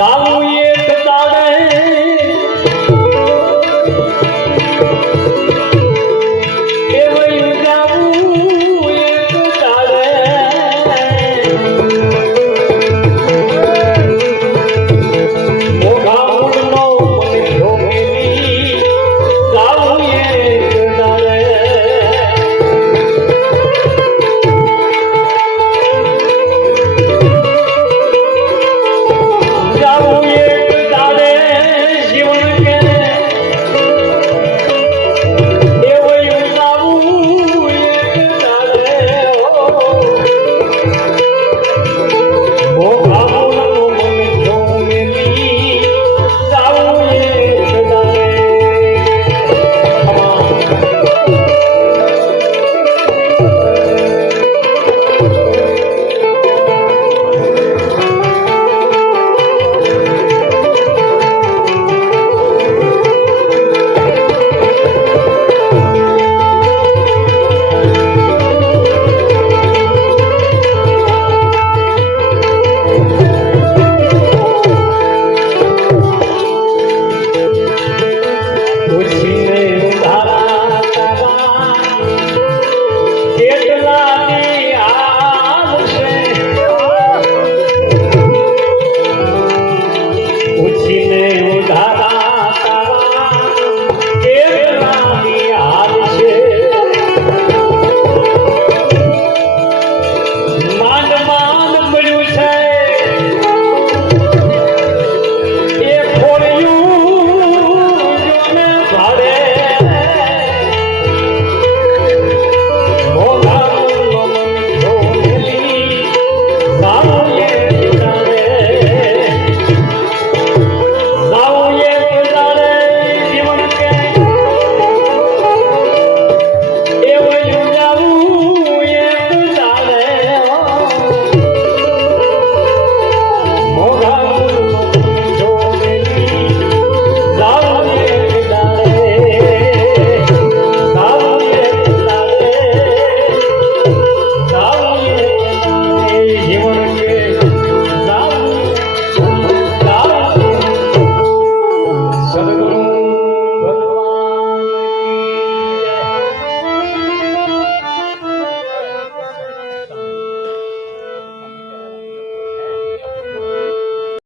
Shall